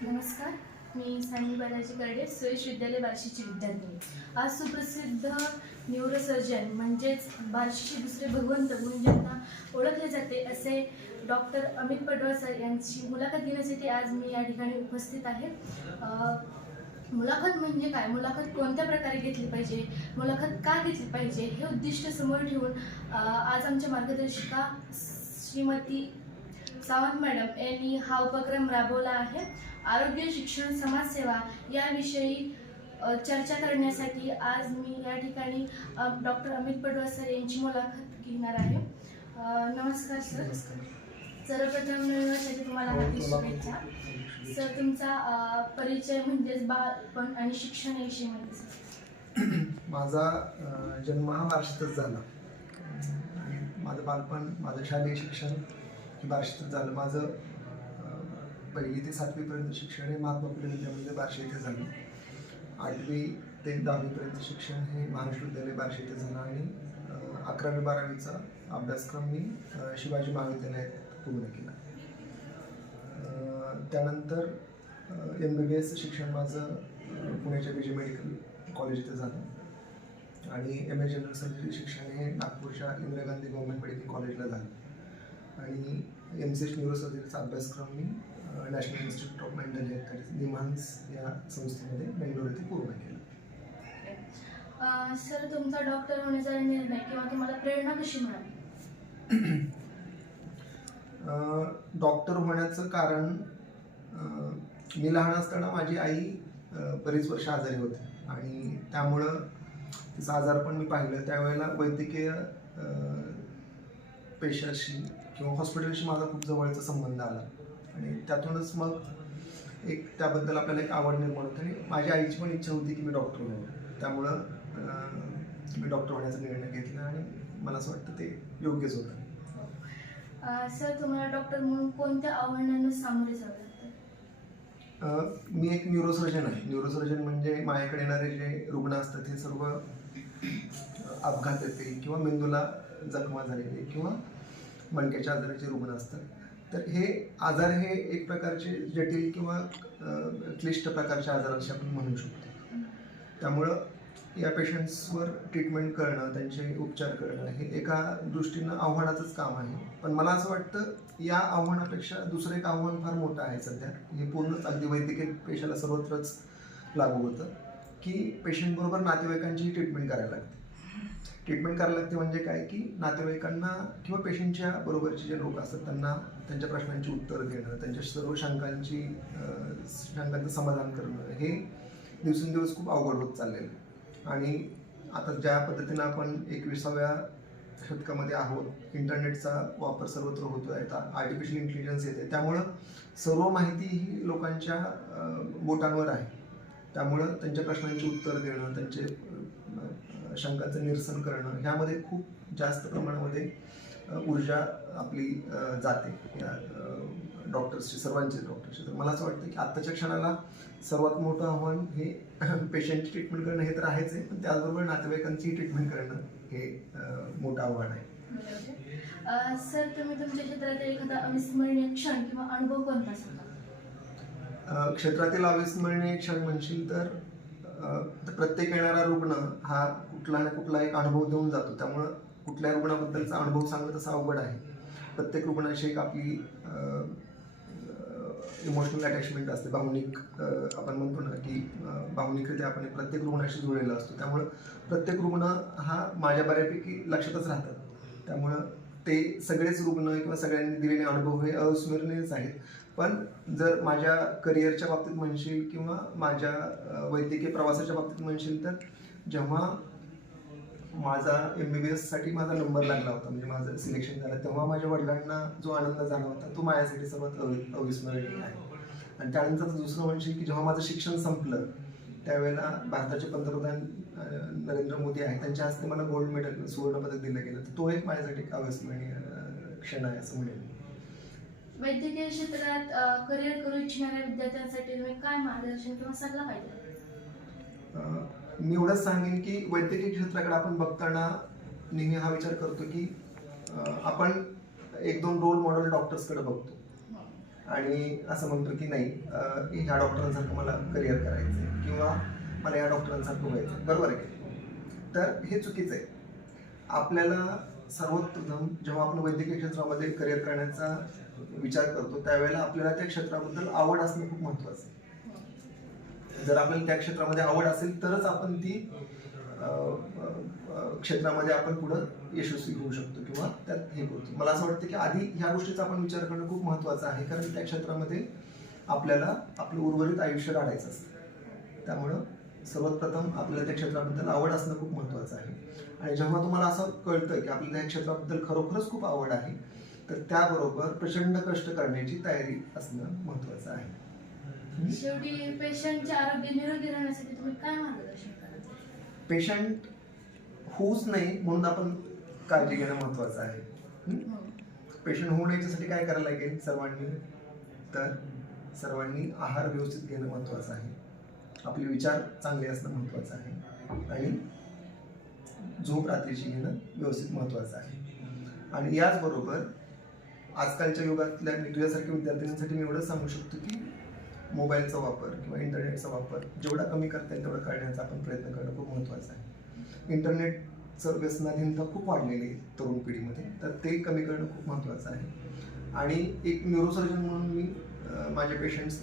नमस्कार, मी सानी बालाजी कर्डे, सुयश विद्यालय बार्शीची विद्यार्थिनी. आज सुप्रसिद्ध न्यूरोसर्जन म्हणजेच बार्शीचे दुसरे भगवंत म्हणून ज्यांना ओळखले जाते असे डॉक्टर अमित पडवळ सर यांची मुलाखत घेण्यासाठी आज मी या ठिकाणी उपस्थित आहे. मुलाखत म्हणजे काय, मुलाखत कोणत्या प्रकारे घेतली पाहिजे, मुलाखत का घेतली पाहिजे हे उद्दिष्ट समोर ठेवून आज आमच्या मार्गदर्शिका श्रीमती सावंत मॅडम यांनी हा उपक्रम राबवला आहे. आरोग्य, शिक्षण, समाजसेवा याविषयी चर्चा करण्यासाठी आज मी या ठिकाणी डॉक्टर अमित पडवळ सर यांची मुलाखत घेणार आहे. नमस्कार सर. सर्वप्रथम मिळवण्यासाठी तुम्हाला हार्दिक शुभेच्छा. सर, तुमचा परिचय म्हणजेच बालपण आणि शिक्षण याविषयी माहिती. माझा जन्म हा बार्शीतच झाला. माझं बालपण, माझं शालेय शिक्षण हे बार्शीतच झालं. माझं 1ली ते 7वीपर्यंत शिक्षण हे महात्मा फुले विद्यामंदिर बार्शी येथे झालं. 8वी ते 10वीपर्यंत शिक्षण हे महाराष्ट्र विद्यालय बार्शी येथे झालं आणि 11वी-12वीचा अभ्यासक्रम मी शिवाजी महाविद्यालयात पूर्ण केला. त्यानंतर MBBS शिक्षण माझं पुण्याच्या BJ मेडिकल कॉलेज इथे झालं आणि MA जनरल सर्जरी शिक्षण हे नागपूरच्या इंदिरा गांधी गव्हर्नमेंट मेडिकल कॉलेजला झालं आणि MCH न्यूरोसर्जरीचा अभ्यासक्रम मी national institute of mental health NIMHANS या संस्थेमध्ये बेंगलोर येथे पूर्ण केलं. सर, तुमचा डॉक्टर होण्याचा निर्णय किंवा तुम्हाला प्रेरणा कशी मिळाली? डॉक्टर होण्याचं कारण, मी लहान असताना माझी आई बरीच वर्ष आजारी होते आणि त्यामुळं तिचा आजारपण मी पाहिलं. त्यावेळेला वैद्यकीय पेशाशी किंवा हॉस्पिटलशी माझा खूप जवळचा संबंध आला आणि त्यातूनच मग त्याबद्दल आपल्याला एक आवड निर्माण होते आणि माझ्या आईची पण इच्छा होती की मी डॉक्टर व्हावं. त्यामुळं मी डॉक्टर होण्याचा निर्णय घेतला आणि मला असं वाटतं ते योग्यच होतं. सर, तुम्हाला डॉक्टर म्हणून कोणत्या आव्हानांना सामोरे जावे लागते? मी एक न्यूरोसर्जन आहे. न्यूरोसर्जन म्हणजे माझ्याकडे येणारे जे रुग्ण असतात हे सर्व अपघात येते किंवा मेंदूला जखमा झालेले किंवा मणक्याच्या आजाराचे रुग्ण असतात. तर हे आजार हे एक प्रकारचे जटिल किंवा क्लिष्ट प्रकारचे आजार असे आपण म्हणू शकतो. त्यामुळं या पेशंट्सवर ट्रीटमेंट करणं, त्यांचे उपचार करणं हे एका दृष्टीनं आव्हानाचंच काम आहे. पण मला असं वाटतं या आव्हानापेक्षा दुसरं एक आव्हान फार मोठं आहे सध्या. हे पूर्णच अगदी वैद्यकीय पेशाला सर्वत्रच लागू होतं की पेशंटबरोबर नातेवाईकांचीही ट्रीटमेंट करायला लागते. ट्रीटमेंट करायला लागते म्हणजे काय की नातेवाईकांना किंवा पेशंटच्या बरोबरचे जे लोक असतात त्यांना त्यांच्या प्रश्नांची उत्तरं देणं, त्यांच्या सर्व शंकांचं समाधान करणं हे दिवसेंदिवस खूप अवघड होत चाललेलं आहे. आणि आता ज्या पद्धतीनं आपण 21व्या शतकामध्ये आहोत, इंटरनेटचा वापर सर्वत्र होतो आहे, आता आर्टिफिशियल इंटेलिजन्स येते, त्यामुळं सर्व माहिती ही लोकांच्या बोटांवर आहे. त्यामुळं त्यांच्या प्रश्नांची उत्तर देणं, त्यांचे शंकांचं निरसन करणं ह्यामध्ये खूप जास्त प्रमाणामध्ये ऊर्जा आपली जाते या सर्वांची डॉक्टर्सची. तर मला असं वाटतं की आत्ताच्या क्षणाला सर्वात मोठं आव्हान हे पेशंटची ट्रीटमेंट करणं हे तर आहेच आहे, पण त्याचबरोबर नातेवाईकांची ट्रीटमेंट करणं हे मोठं आव्हान आहे. सर, तुम्ही तुमच्या क्षेत्रातील एखादा अविस्मरणीय क्षण किंवा अनुभव कोणता सांगा? क्षेत्रातील अविस्मरणीय क्षण म्हणशील तर प्रत्येक येणारा रुग्ण हा कुठला ना कुठला एक अनुभव देऊन जातो. त्यामुळं कुठल्या रुग्णाबद्दलचा अनुभव सांगणं तसं अवघड आहे. प्रत्येक रुग्णाशी एक आपली इमोशनल अटॅचमेंट असते, भावनिक आपण म्हणतो ना की भावनिकरित्या आपण प्रत्येक रुग्णाशी जुळलेला असतो. त्यामुळं प्रत्येक रुग्ण हा माझ्या बऱ्यापैकी लक्षातच राहतात. त्यामुळं ते सगळेच रुग्ण किंवा सगळ्यांनी दिलेले अनुभव हे अविस्मरणीयच आहेत. पण जर माझ्या करिअरच्या बाबतीत म्हणशील किंवा माझ्या वैद्यकीय प्रवासाच्या बाबतीत म्हणशील तर जेव्हा माझा MBBSसाठी माझा नंबर लागला होता, म्हणजे माझं सिलेक्शन झालं, तेव्हा माझ्या वडिलांना जो आनंद झाला होता तो माझ्यासाठी सर्वात अविस्मरणीय आहे. आणि त्यानंतर दुसरं म्हणशील की जेव्हा माझं शिक्षण संपलं त्यावेळेला भारताचे पंतप्रधान नरेंद्र मोदी आहेत, त्यांच्या हस्ते मला गोल्ड मेडल, सुवर्णपदक दिलं गेलं. तर तो एक माझ्यासाठी एक अविस्मरणीय क्षण आहे असं म्हणेल. वैद्यकीय क्षेत्रात करिअर करू इच्छिणाऱ्या विद्यार्थ्यांसाठी तुम्ही काय मार्गदर्शन किंवा सल्ला पाहिजे? मी एवढंच सांगेन की वैद्यकीय क्षेत्राकडे आपण बघताना नेहमी हा विचार करतो की आपण 1-2 रोल मॉडेल डॉक्टर्सकडे बघतो आणि असं म्हणतो की नाही ह्या डॉक्टरांसारखं मला करिअर करायचं आहे किंवा मला ह्या डॉक्टरांसारखं व्हायचं आहे, बरोबर आहे की? तर हे चुकीचं आहे. आपल्याला सर्वप्रथम जेव्हा आपण वैद्यकीय क्षेत्रामध्ये करिअर करण्याचा विचार करतो त्यावेळेला आपल्याला त्या क्षेत्राबद्दल आवड असणं खूप महत्त्वाचं आहे. जर आपल्याला त्या क्षेत्रामध्ये आवड असेल तरच आपण ती क्षेत्रामध्ये आपण पुढं यशस्वी होऊ शकतो किंवा त्यात हे करतो. मला असं वाटतं की आधी ह्या गोष्टीचा आपण विचार करणं खूप महत्त्वाचं आहे, कारण त्या क्षेत्रामध्ये आपल्याला आपलं उर्वरित आयुष्य काढायचं असतं. त्यामुळं सर्वात प्रथम आपल्याला त्या क्षेत्राबद्दल आवड असणं खूप महत्त्वाचं आहे. आणि जेव्हा तुम्हाला असं कळतं की आपल्याला त्या क्षेत्राबद्दल खरोखरच खूप आवड आहे, तर त्याबरोबर प्रचंड कष्ट करण्याची तयारी असणं महत्त्वाचं आहे. शेवटी पेशंटचे आरोग्य निरोगी राहण्यासाठी तुम्ही काय मार्गदर्शन कराल? पेशंट होऊच नाही म्हणून आपण काळजी घेणं महत्त्वाचं आहे. पेशंट होऊ नये याच्यासाठी काय करायला लागेल सर्वांनी? तर सर्वांनी आहार व्यवस्थित घेणं महत्त्वाचं आहे, आपले विचार चांगले असणं महत्त्वाचं आहे आणि झोप रात्रीची घेणं व्यवस्थित महत्त्वाचं आहे. आणि याचबरोबर आजकालच्या युगातल्या तुझ्यासारख्या विद्यार्थ्यांसाठी मी एवढंच सांगू शकतो की मोबाईलचा वापर किंवा इंटरनेटचा वापर जेवढा कमी करता येईल तेवढा करण्याचा आपण प्रयत्न करणं खूप महत्त्वाचं आहे. इंटरनेटचं व्यसनाधीनता खूप वाढलेली आहे तरुण पिढीमध्ये, तर ते कमी करणं खूप महत्त्वाचं आहे. आणि एक न्यूरोसर्जन म्हणून मी माझ्या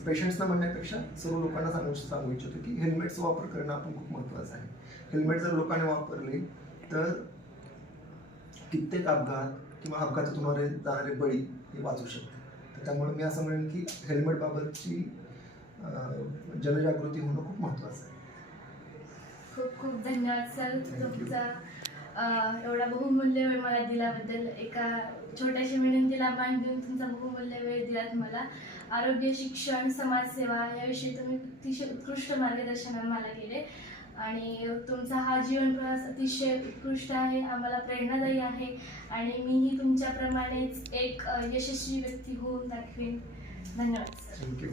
पेशंट्सना म्हणण्यापेक्षा सर्व लोकांना सांगू इच्छितो की हेल्मेटचा वापर करणं आपण खूप महत्त्वाचं आहे. हेल्मेट जर लोकांनी वापरले तर कित्येक अपघात किंवा अपघातातून जाणारे बळी हे वाचू शकते. तर त्यामुळे मी असं म्हणेन की हेल्मेटबाबतची जनजागृती होणं खूप महत्त्वाचं आहे. खूप खूप धन्यवाद सर, तुमचा एवढा बहुमूल्य वेळ मला दिल्याबद्दल. एका छोट्याशा विनंतीला मान देऊन तुमचा बहुमूल्य वेळ दिलात मला. आरोग्य, शिक्षण, समाजसेवा याविषयी तुम्ही अतिशय उत्कृष्ट मार्गदर्शन आम्हाला केले आणि तुमचा हा जीवन प्रवास अतिशय उत्कृष्ट आहे, आम्हाला प्रेरणादायी आहे आणि मीही तुमच्याप्रमाणेच एक यशस्वी व्यक्ती होऊन दाखवेन. धन्यवाद सर. थँक्यू.